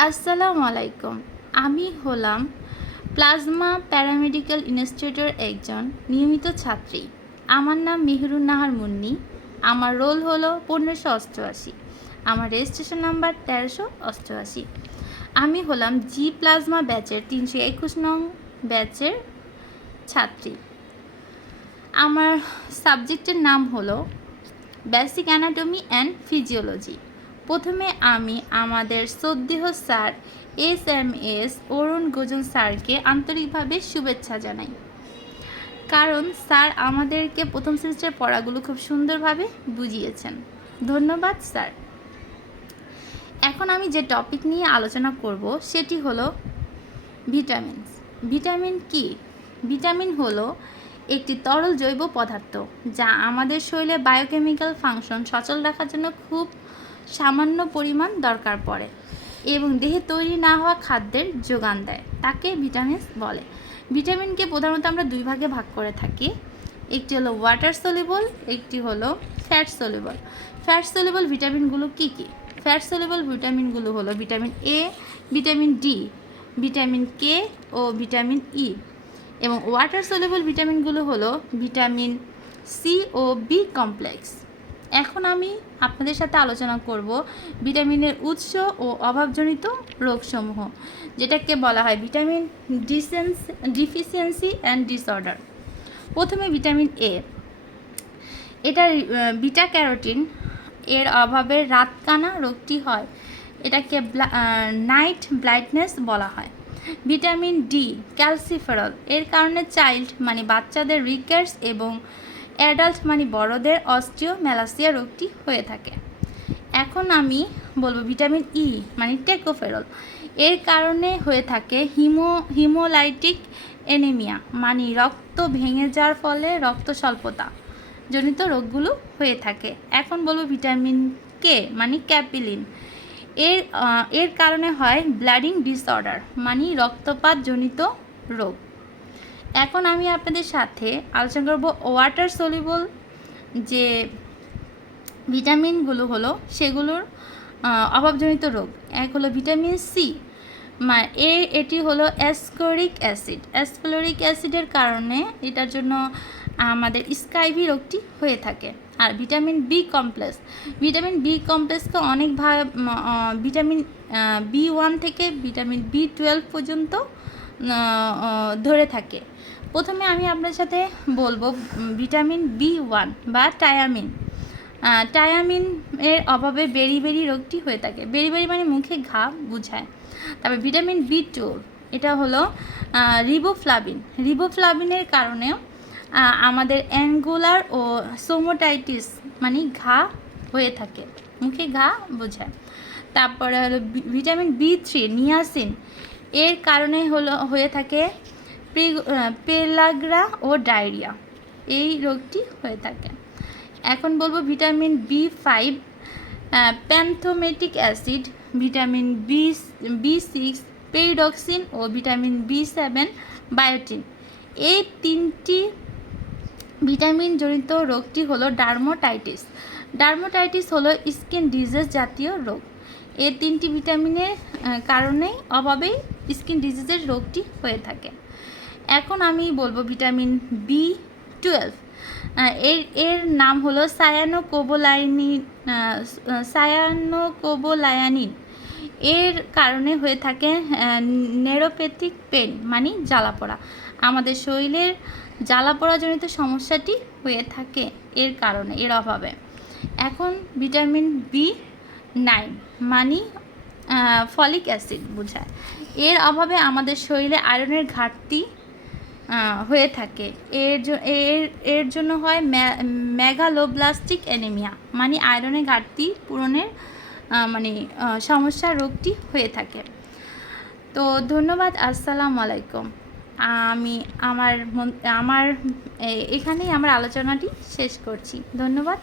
আসসালামু আলাইকুম। আমি হলাম প্লাজমা প্যারামেডিক্যাল ইনস্টিটিউটের একজন নিয়মিত ছাত্রী। আমার নাম মেহেরুন নাহার মুন্নি। আমার রোল হলো 1588। আমার রেজিস্ট্রেশন নাম্বার 1388। আমি হলাম জি প্লাজমা ব্যাচের 321 নং ব্যাচের ছাত্রী। আমার সাবজেক্টের নাম হলো বেসিক অ্যানাটমি অ্যান্ড ফিজিওলজি। প্রথমে আমি আমাদের শ্রদ্ধেয় স্যার এস অরুণ গোজল স্যারকে আন্তরিকভাবে শুভেচ্ছা জানাই, কারণ স্যার আমাদেরকে প্রথম সেমিস্টারের পড়াগুলো খুব সুন্দরভাবে বুঝিয়েছেন। ধন্যবাদ স্যার। এখন আমি যে টপিক নিয়ে আলোচনা করব সেটি হলো ভিটামিনস। ভিটামিন কি? ভিটামিন হলো একটি তরল জৈব পদার্থ যা আমাদের শরীরে বায়োকেমিক্যাল ফাংশন সচল রাখার জন্য খুব সামান্য পরিমাণ দরকার পড়ে এবং দেহে তৈরি না হওয়া খাদ্যের যোগান দেয়, তাকে ভিটামিনস বলে। ভিটামিনকে প্রধানত আমরা দুই ভাগে ভাগ করে থাকি, একটি হলো ওয়াটার সলিবল, একটি হলো ফ্যাট সলিবল। ফ্যাট সলিবল ভিটামিনগুলো কি কি? ফ্যাট সলিবল ভিটামিনগুলো হলো vitamin A, vitamin D, vitamin K ও ভিটামিন ই। এবং ওয়াটার সলিবল ভিটামিনগুলো হলো ভিটামিন সি ও বি কমপ্লেক্স। এখন আমি আপনাদের সাথে আলোচনা করব ভিটামিনের উৎস ও অভাবজনিত রোগসমূহ, যেটাকে বলা হয় ভিটামিন ডিফিসিয়েন্সি অ্যান্ড ডিসঅর্ডার। প্রথমে ভিটামিন এ, এটা বিটা ক্যারোটিন এর অভাবে রাতকানা রোগটি হয়, এটাকে নাইট ব্লাইন্ডনেস বলা হয়। ভিটামিন ডি ক্যালসিফেরল, এর কারণে চাইল্ড মানে বাচ্চাদের রিকেটস এবং অ্যাডাল্ট মানে বড়দের অস্টিওম্যালাসিয়া রোগটি হয়ে থাকে। এখন আমি বলবো ভিটামিন ই মানে টেকোফেরল, এর কারণে হয়ে থাকে হিমোলাইটিক অ্যানিমিয়া মানে রক্ত ভেঙে যাওয়ার ফলে রক্ত স্বল্পতা জনিত রোগগুলো হয়ে থাকে। এখন বলবো ভিটামিন কে মানে ক্যাপিলিন, এর কারণে হয় ব্লাডিং ডিসঅর্ডার মানে রক্তপাত জনিত রোগ। এখন আমি আপনাদের সাথে আলোচনা করব ওয়াটার সলিবল যে ভিটামিনগুলো হলো সেগুলোর অভাবজনিত রোগ। এক হলো ভিটামিন সি, এটি হলো অ্যাসকরিক অ্যাসিড। অ্যাসফ্লোরিক অ্যাসিডের কারণে এটার জন্য আমাদের স্কাইভি রোগটি হয়ে থাকে। আর vitamin B complex, vitamin B কমপ্লেক্সকে অনেকভাবে ভিটামিন বি1 থেকে ভিটামিন বি12 পর্যন্ত ধরে থাকে। প্রথমে আমি আপনার সাথে বলবো ভিটামিন বি1 বা টায়ামিন। টায়ামিন এর অভাবে বেরি রোগটি হয়ে থাকে। বেরি মানে মুখে ঘা বুঝায়। তারপর ভিটামিন বি12, এটা হলো রিবোফ্লাভিনের কারণেও আমাদের অ্যাঙ্গুলার ও সোমোটাইটিস মানে ঘা হয়ে থাকে, মুখে ঘা বোঝায়। তারপরে হলো ভিটামিন বি3 নিয়াসিন, এর কারণে হয়ে থাকে পেলাগ্রা ও ডায়রিয়া, এই রোগটি হয়ে থাকে। এখন বলবো ভিটামিন বি5 প্যান্থোমেটিক অ্যাসিড, ভিটামিন বি6 পেরিডক্সিন ও ভিটামিন বি7 বায়োটিন। এই তিনটি ভিটামিন জনিত রোগটি হলো ডার্মাটাইটিস। ডার্মাটাইটিস হলো স্কিন ডিজিজ জাতীয় রোগ। এই তিনটি ভিটামিনের কারণেই অভাবেই স্কিন ডিজিজের রোগটি হয়ে থাকে। এখন আমি বলবো ভিটামিন বি12, এর নাম হলো সায়ানোকোবোলায়ানিন। এর কারণে হয়ে থাকে নেউরোপ্যাথিক পেন মানে জ্বালাপোড়া। আমাদের শরীরের জ্বালাপোড়াজনিত সমস্যাটি হয়ে থাকে এর কারণে, এর অভাবে। এখন ভিটামিন বি9 মানে ফলিক অ্যাসিড বোঝায়। এর অভাবে আমাদের শরীরে আয়রনের ঘাটতি হয়ে থাকে। এর জন্য হয় মেগালোব্লাস্টিক অ্যানিমিয়া মানে আয়রনের ঘাটতি পূরণের সমস্যা রোগটি হয়ে থাকে। তো ধন্যবাদ। আসসালামু আলাইকুম। আমি এখানেই আমার আলোচনাটি শেষ করছি। ধন্যবাদ।